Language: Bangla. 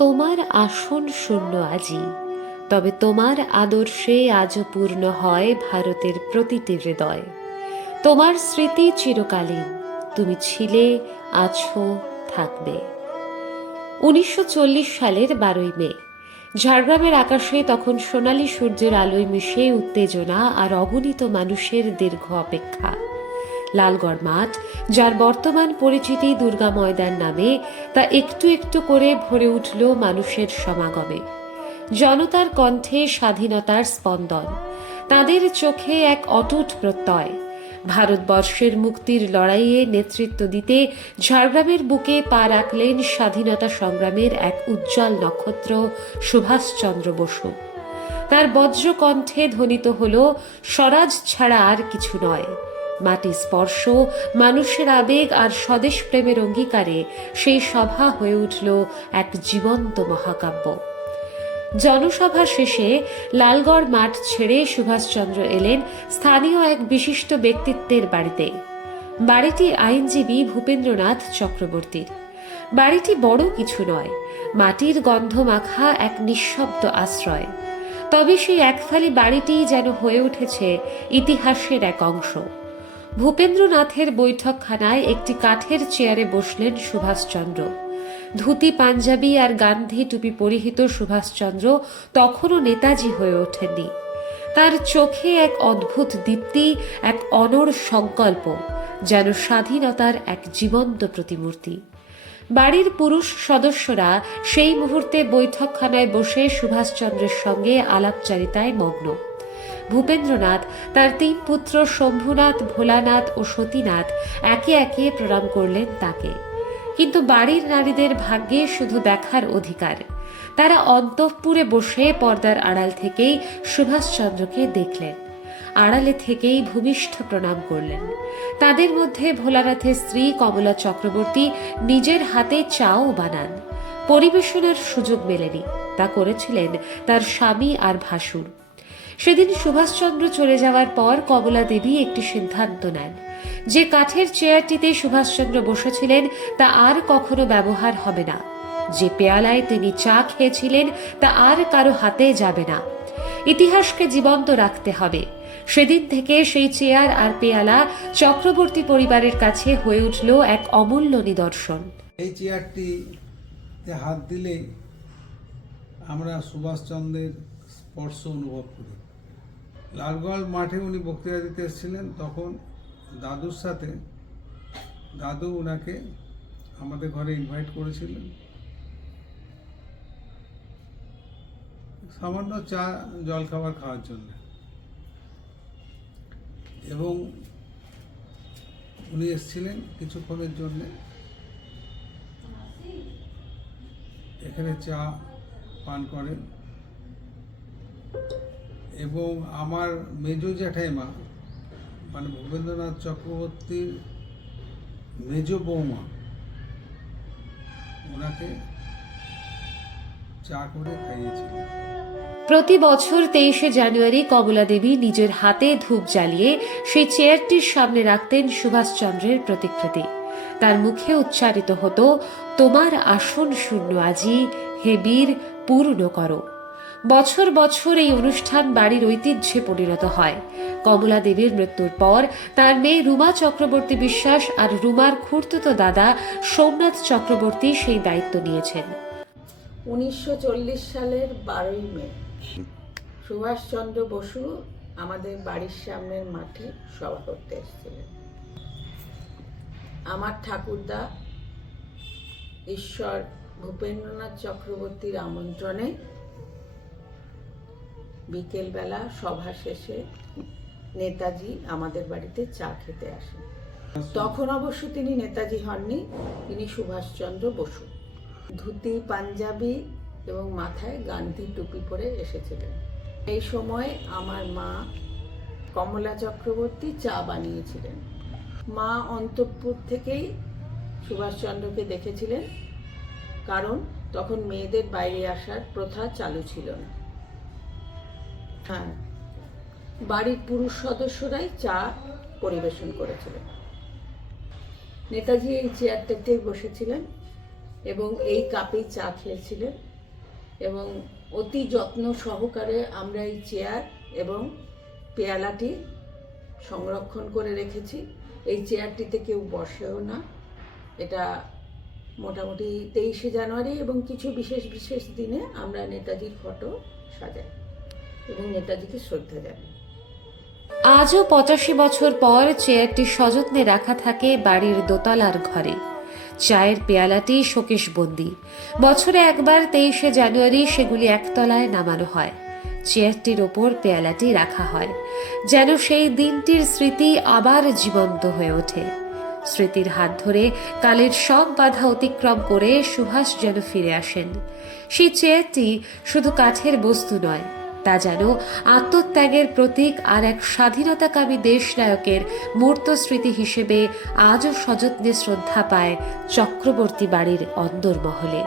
তোমার আসন শূন্য আজি, তবে তোমার আদর্শে আজও পূর্ণ হয় ভারতের প্রতিটি হৃদয়। তোমার স্মৃতি চিরকালীন, তুমি ছিলে, আছো, থাকবে। 1940 সালের 12ই মে ঝাড়গ্রামের আকাশে তখন সোনালী সূর্যের আলোয় মিশে উত্তেজনা আর অগণিত মানুষের দীর্ঘ অপেক্ষা। লালগড় মাঠ, যার বর্তমান পরিচিতি দুর্গা ময়দান নামে, তা একটু একটু করে ভরে উঠল মানুষের সমাগমে। জনতার কণ্ঠে স্বাধীনতার স্পন্দন, তাদের চোখে এক অটুট প্রত্যয়। ভারতবর্ষের মুক্তির লড়াইয়ে নেতৃত্ব দিতে ঝাড়গ্রামের বুকে পা রাখলেন স্বাধীনতা সংগ্রামের এক উজ্জ্বল নক্ষত্র সুভাষচন্দ্র বসু। তার বজ্র কণ্ঠে ধ্বনিত হল, স্বরাজ ছাড়া আর কিছু নয়। মাটি স্পর্শ, মানুষের আবেগ আর স্বদেশ প্রেমের অঙ্গীকারে সেই সভা হয়ে উঠল এক জীবন্ত মহাকাব্য। জনসভা শেষে লালগড় মাঠ ছেড়ে সুভাষচন্দ্র এলেন স্থানীয় এক বিশিষ্ট ব্যক্তিত্বের বাড়িতে। বাড়িটি আইনজীবী ভূপেন্দ্রনাথ চক্রবর্তীর। বাড়িটি বড় কিছু নয়, মাটির গন্ধ মাখা এক নিঃশব্দ আশ্রয়। তবে সেই একফালি বাড়িটি যেন হয়ে উঠেছে ইতিহাসের এক অংশ। ভূপেন্দ্রনাথের বৈঠকখানায় একটি কাঠের চেয়ারে বসলেন সুভাষচন্দ্র। ধুতি পাঞ্জাবি আর গান্ধী টুপি পরিহিত সুভাষচন্দ্র তখনও নেতাজি হয়ে ওঠেননি। তার চোখে এক অদ্ভুত দীপ্তি, এক অনড় সংকল্প, যেন স্বাধীনতার এক জীবন্ত প্রতিমূর্তি। বাড়ির পুরুষ সদস্যরা সেই মুহূর্তে বৈঠকখানায় বসে সুভাষচন্দ্রের সঙ্গে আলাপচারিতায় মগ্ন। ভূপেন্দ্রনাথ, তার 3 পুত্র শম্ভুনাথ, ভোলানাথ ও সতীনাথ একে একে প্রণাম করলেন তাকে। কিন্তু বাড়ির নারীদের ভাগ্যে শুধু দেখার অধিকার। তারা অন্তঃপুরে বসে পর্দার আড়াল থেকেই সুভাষচন্দ্রকে দেখলেন, আড়ালে থেকেই ভূমিষ্ঠ প্রণাম করলেন। তাদের মধ্যে ভোলানাথের স্ত্রী কমলা চক্রবর্তী নিজের হাতে চাও বানান। পরিবেশনার সুযোগ মেলেনি, তা করেছিলেন তার স্বামী আর ভাসুর। সেদিন সুভাষচন্দ্র চলে যাওয়ার পর কমলা দেবী একটি সিদ্ধান্ত নেন, যে কাঠের চেয়ারটিতে সুভাষচন্দ্র বসেছিলেন তা আর কখনো ব্যবহার হবে না। যে পেয়ালায় তিনি চা খেয়েছিলেন তা আর কারো হাতে যাবে না। ইতিহাসকে জীবন্ত রাখতে হবে। সেদিন থেকে সেই চেয়ার আর পেয়ালা চক্রবর্তী পরিবারের কাছে হয়ে উঠল এক অমূল্য নিদর্শন। এই চেয়ারটি হাত দিলে আমরা সুভাষচন্দ্রের স্পর্শ অনুভব করি। লালগড় মাঠে উনি বক্তৃতা দিতে এসেছিলেন, তখন দাদুর সাথে দাদু ওনাকে আমাদের ঘরে ইনভাইট করেছিলেন সামান্য চা জলখাবার খাওয়ার জন্য, এবং উনি এসেছিলেন কিছুক্ষণের জন্য। এখানে চা পান করেন এবং আমার মেজ জ্যাঠাইমা, মানে ভূপেন্দ্রনাথ চক্রবর্তীর মেজ বৌমা, ওনাকে চা করে খাইয়েছিলেন। প্রতি বছর 23শে জানুয়ারি কমলা দেবী নিজের হাতে ধূপ জ্বালিয়ে সেই চেয়ারটির সামনে রাখতেন সুভাষচন্দ্রের প্রতিকৃতি। তার মুখে উচ্চারিত হতো, তোমার আসন শূন্য আজি, হে বীর পূর্ণ করো। বছর বছর এই অনুষ্ঠান বাড়ির ঐতিহ্যে পরিণত হয়। কমলা দেবীর মৃত্যুর পর তার মেয়ে রুমা চক্রবর্তী বিশ্বাস আর রুমার খুড়তুতো দাদা সোমনাথ চক্রবর্তী সেই দায়িত্ব নিয়েছেন। 1940 সালের 12ই মে সুভাষচন্দ্র বসু আমাদের বাড়ির সামনের মাঠে সভা করতে এসেছিলেন। আমার ঠাকুরদা ঈশ্বর ভূপেন্দ্রনাথ চক্রবর্তীর আমন্ত্রণে বিকেলবেলা সভা শেষে নেতাজি আমাদের বাড়িতে চা খেতে আসেন। তখন অবশ্য তিনি নেতাজি হননি, তিনি সুভাষচন্দ্র বসু। ধুতি পাঞ্জাবি এবং মাথায় গান্ধী টুপি পরে এসেছিলেন। এই সময় আমার মা কমলা চক্রবর্তী চা বানিয়েছিলেন। মা অন্তঃপুর থেকেই সুভাষচন্দ্রকে দেখেছিলেন, কারণ তখন মেয়েদের বাইরে আসার প্রথা চালু ছিল না। হ্যাঁ, বাড়ির পুরুষ সদস্যরাই চা পরিবেশন করেছিলেন। নেতাজি এই চেয়ারটাতেই বসেছিলেন এবং এই কাপেই চা খেয়েছিলেন এবং অতি যত্ন সহকারে আমরা এই চেয়ার এবং পেয়ালাটি সংরক্ষণ করে রেখেছি। এই চেয়ারটিতে কেউ বসেও না। এটা মোটামুটি 23শে জানুয়ারি এবং কিছু বিশেষ বিশেষ দিনে আমরা নেতাজির ফটো সাজাই এবং নেতাজিকে শ্রদ্ধা জানাই। আজও 85 বছর পর চেয়ারটি সযত্নে রাখা থাকে বাড়ির দোতলার ঘরে। চায়ের পেয়ালাটি শোকেশবন্দি। বছরে একবার 23শে জানুয়ারি সেগুলি একতলায় নামানো হয়। চেয়ারটির ওপর পেয়ালাটি রাখা হয়, যেন সেই দিনটির স্মৃতি আবার জীবন্ত হয়ে ওঠে। স্মৃতির হাত ধরে কালের সব বাধা অতিক্রম করে সুভাষ যেন ফিরে আসেন। সেই চেয়ারটি শুধু কাঠের বস্তু নয়, তা যেন আত্মত্যাগের প্রতীক আর এক স্বাধীনতাকামী দেশনায়কের মূর্ত স্মৃতি হিসেবে আজও সযত্নে শ্রদ্ধা পায় চক্রবর্তী বাড়ির অন্দরমহলে।